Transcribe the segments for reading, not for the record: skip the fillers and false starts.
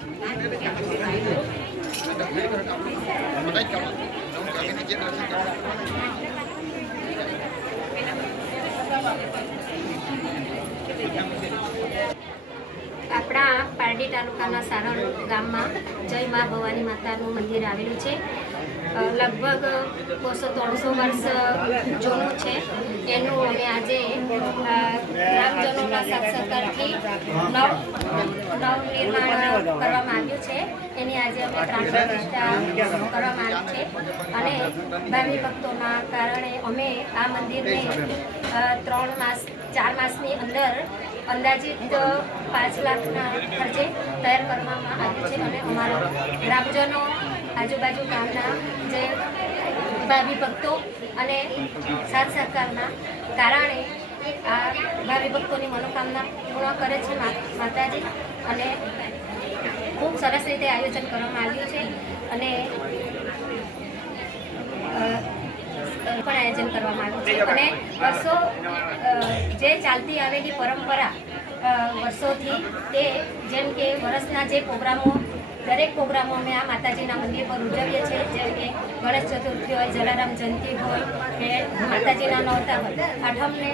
આપણા પારડી તાલુકાના સારણ ગામમાં જય મા ભવાની માતાનું મંદિર આવેલું છે. લગભગ 200-300 વર્ષ જૂનું છે. એનું અમે આજે ગ્રામજનોના સાથ સહકારથી નવનિર્માણ કરવામાં આવ્યું છે. એની આજે અમે પ્રાણ પ્રતિષ્ઠા કરવામાં આવી છે અને ભાવિ ભક્તોના કારણે અમે આ મંદિરને 4 માસની અંદર અંદાજિત 5 લાખના ખર્ચે તૈયાર કરવામાં આવ્યું છે અને અમારા ગ્રામજનો આજુબાજુ ગામના જે ભાવિ ભક્તો અને સાથ સહકારના કારણે આ ભાવિ ભક્તોની મનોકામના પૂર્ણ કરે છે માતાજી અને ખૂબ સરસ રીતે આયોજન કરવામાં આવ્યું છે અને પણ આયોજન કરવામાં આવ્યું છે અને વર્ષો જે ચાલતી આવેલી પરંપરા વર્ષોથી તે જેમ કે વર્ષના જે પ્રોગ્રામો દરેક પ્રોગ્રામો અમે આ માતાજીના મંદિર પર ઉજવીએ છીએ. જેમ કે ગણેશ ચતુર્થી હોય, જલારામ જયંતિ હોય કે માતાજીના નોરતા હોય, આઠમને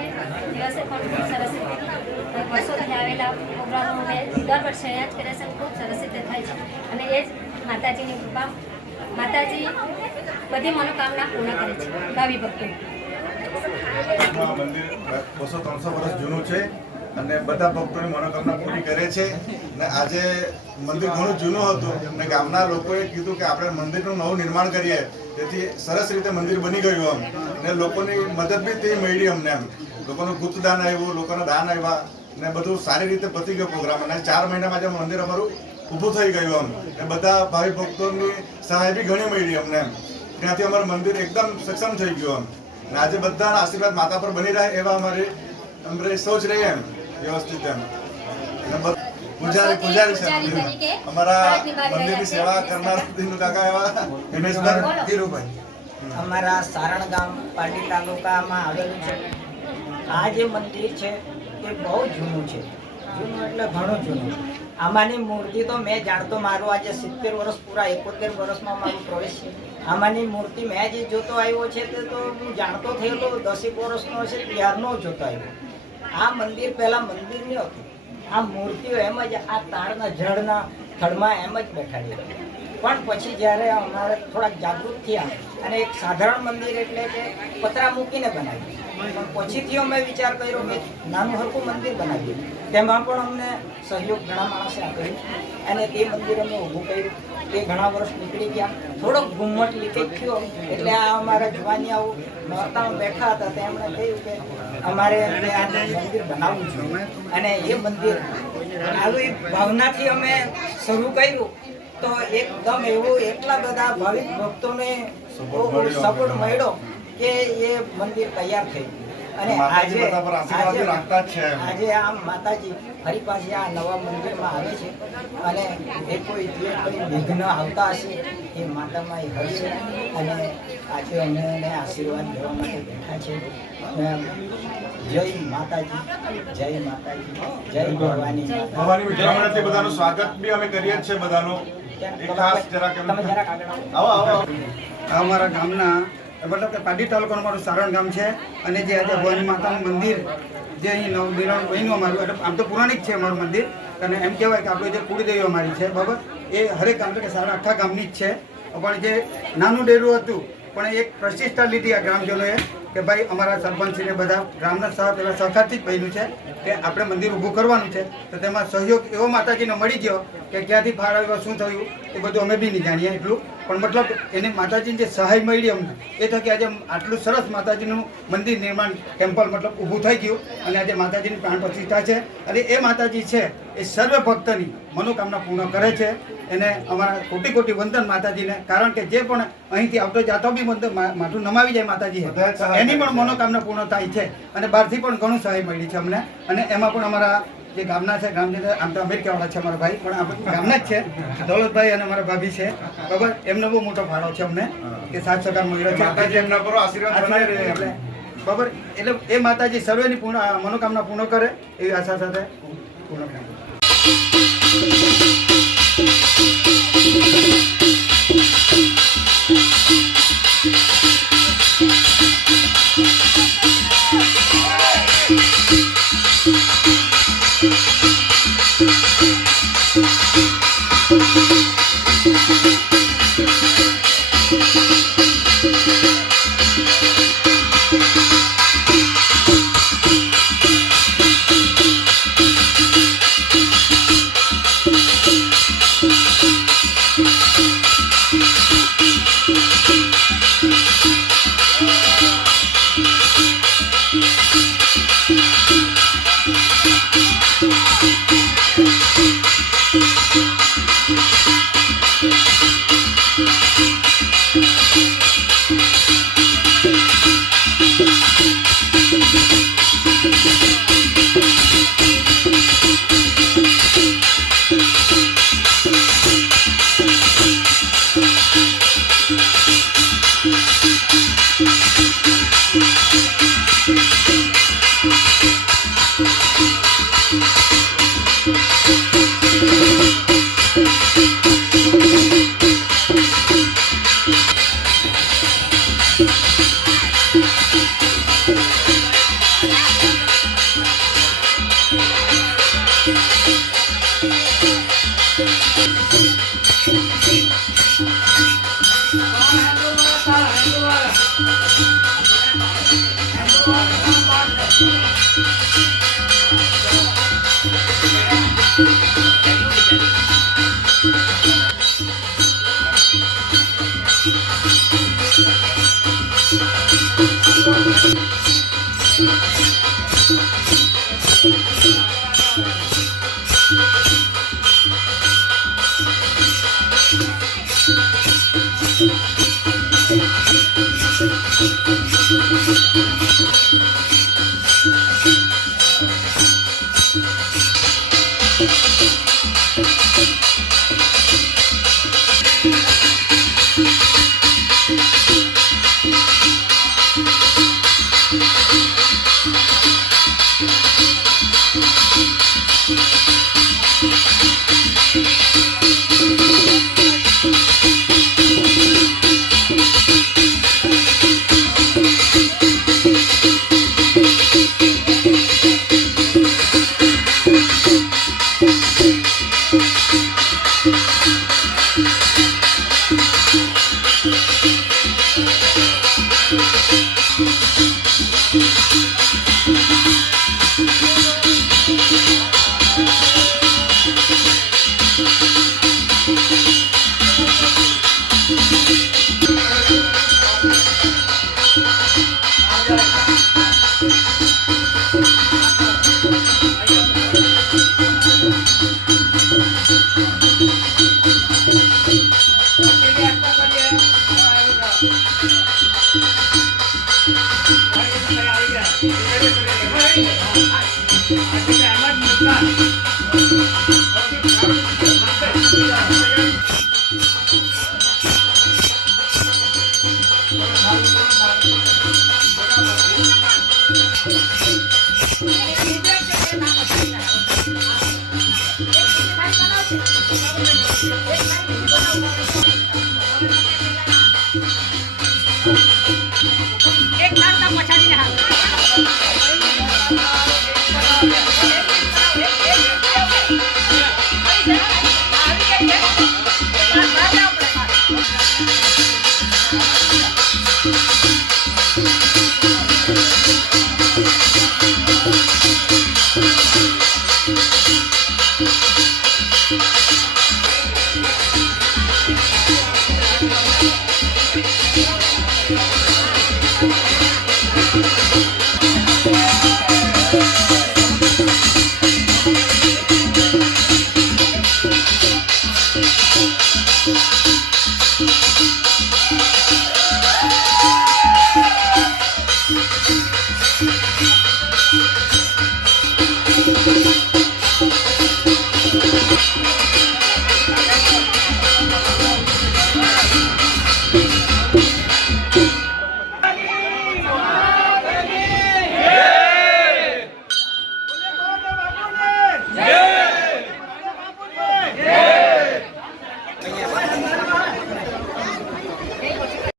દિવસે પણ ખૂબ સરસ રીતે વર્ષોથી આવેલા પ્રોગ્રામો અમે દર વર્ષે અહીંયા જ કરીએ છીએ. ખૂબ સરસ રીતે થાય છે અને એ જ માતાજીની કૃપા, માતાજી બધી મનોકામના પૂર્ણ કરે છે ભાવિ ભક્તો. મંદિર 200-300 વર્ષ જૂનું છે અને બધા ભક્તોની મનોકામના પૂરી કરે છે. અને આજે મંદિર ઘણું જૂનું હતું અને ગામના લોકોએ કીધું કે આપણે મંદિરનું નવું નિર્માણ કરીએ, તેથી સરસ રીતે મંદિર બની ગયું આમ અને લોકોની મદદ બી તે મળી અમને. એમ લોકોનું ગુપ્ત દાન આવ્યું, લોકોના દાન આવ્યા અને બધું સારી રીતે પતી ગયો પ્રોગ્રામ અને 4 મહિનામાં જે મંદિર અમારું ઊભું થઈ ગયું આમ. એ બધા ભાવિ ભક્તોની સહાય બી ઘણી મળી અમને. એમ ત્યાંથી અમારું મંદિર એકદમ સક્ષમ થઈ ગયું આમ અને આજે બધાના આશીર્વાદ માતા પર બની રહે એવા અમારી સોચ રહી એમ વ્યવસ્થિત એમ. પૂજારી છે અમારા મંદિરની સેવા કરનાર કાકા એવા દિનેશભાઈ ધીરુભાઈ. અમારા સારણ ગામ પારડી તાલુકામાં આવેલું છે. આ જે મંદિર છે એ બહુ જૂનું છે. જૂનું એટલે ઘણું જૂનું. આમાંની મૂર્તિ તો મેં જાણતો, મારું આજે 70 વર્ષ પૂરા 71 વર્ષમાં મારું પ્રવેશ છે. આમાંની મૂર્તિ મેં જે જોતો આવ્યો છે તે તો હું જાણતો થયેલો 10 વર્ષનો હશે ત્યારનો જોતો આવ્યો. આ મંદિર પહેલાં મંદિર નહીં હતું. આ મૂર્તિઓ એમ જ આ તાળના ઝાડના થડમાં એમ જ બેઠાડી હતી. પણ પછી જ્યારે અમારે થોડાક જાગૃત થયા અને એક સાધારણ મંદિર એટલે કે પતરા મૂકીને બનાવ્યું. પણ પછીથી અમે વિચાર કર્યો કે નાનું હરકું મંદિર બનાવ્યું. તેમાં પણ અમને સહયોગ ઘણા માણસે આપ્યો અને તે મંદિર અમે ઊભું કર્યું. તે ઘણા વર્ષ નીકળી ગયા. થોડોક ઘુમ્મટ લીકેજ થયો એટલે આ અમારા જુવાનિયાઓ નોરતામાં બેઠા હતા. તેમણે કહ્યું કે અમારે આ મંદિર બનાવવું જોઈએ અને એ મંદિર આવી ભાવનાથી અમે શરૂ કર્યું તો એકદમ એવું એટલા બધા ભાવિક ભક્તોને સપોર્ટ મળ્યો કે એ મંદિર તૈયાર થઈ અને આજે આ માતાજી ફરી પાછી આ નવા મંદિરમાં આવે છે અને એ કોઈ વિઘ્ન આવતા હશે એ માતામાં એ હશે અને આજે અમે આશીર્વાદ લેવા માટે બેઠા છે. જય માતાજી, જય માતાજી, જય ભવાની. બધાનું સ્વાગત બી અમે કરીએ છીએ. બધાનું અમારા ગામના મતલબ કે પારડી તાલુકાનું મારું સારણ ગામ છે અને જે આજે ભવાની માતાનું મંદિર જે અહીં નવનિર્માણ બન્યું અમારું, એટલે આમ તો પુરાણિક છે અમારું મંદિર અને એમ કહેવાય કે આપણે જે કુળદેવી અમારી છે બરાબર, એ હરેક ગામ કે સારા આખા ગામની જ છે. પણ જે નાનું ડેરું હતું પણ એક પ્રતિષ્ઠા લીધી આ ગ્રામજનોએ કે ભાઈ અમારા સરપંચને બધા ગામના સહકારથી જ બન્યું છે કે આપણે મંદિર ઊભું કરવાનું છે. તો તેમાં સહયોગ એવો માતાજીને મળી ગયો કે ક્યાંથી ફાળ આવ્યો, શું થયું એ બધું અમે બી નહીં જાણીએ એટલું. પણ મતલબ એને માતાજીની જે સહાય મળી અમને એ થકી આજે આટલું સરસ માતાજીનું મંદિર નિર્માણ ટેમ્પલ મતલબ ઊભું થઈ ગયું અને આજે માતાજીની પ્રાણ પ્રતિષ્ઠા છે અને એ માતાજી છે એ સર્વ ભક્તની મનોકામના પૂર્ણ કરે છે. એને અમારા કોટી કોટી વંદન માતાજીને, કારણ કે જે પણ અહીંથી આવતો જાતો બી માથું નમાવી જાય માતાજી એની પણ મનોકામના પૂર્ણ થાય છે અને બહારથી પણ ઘણું સહાય મળી છે અમને. અને એમાં પણ અમારા જે ગામના છે, ગ્રામજનો આમ તો અમેરિકાવાળા છે અમારા ભાઈ, પણ આપણે ગામના જ છે, દૌલતભાઈ અને અમારા ભાભી છે બરાબર, એમનો બહુ મોટો ફાળો છે અમને કે સાથ સહકાર મળ્યો છે એમના પર આશીર્વાદ બરાબર. એટલે એ માતાજી સર્વેની મનોકામના પૂર્ણ કરે એવી આશા સાથે પૂર્ણ કરે.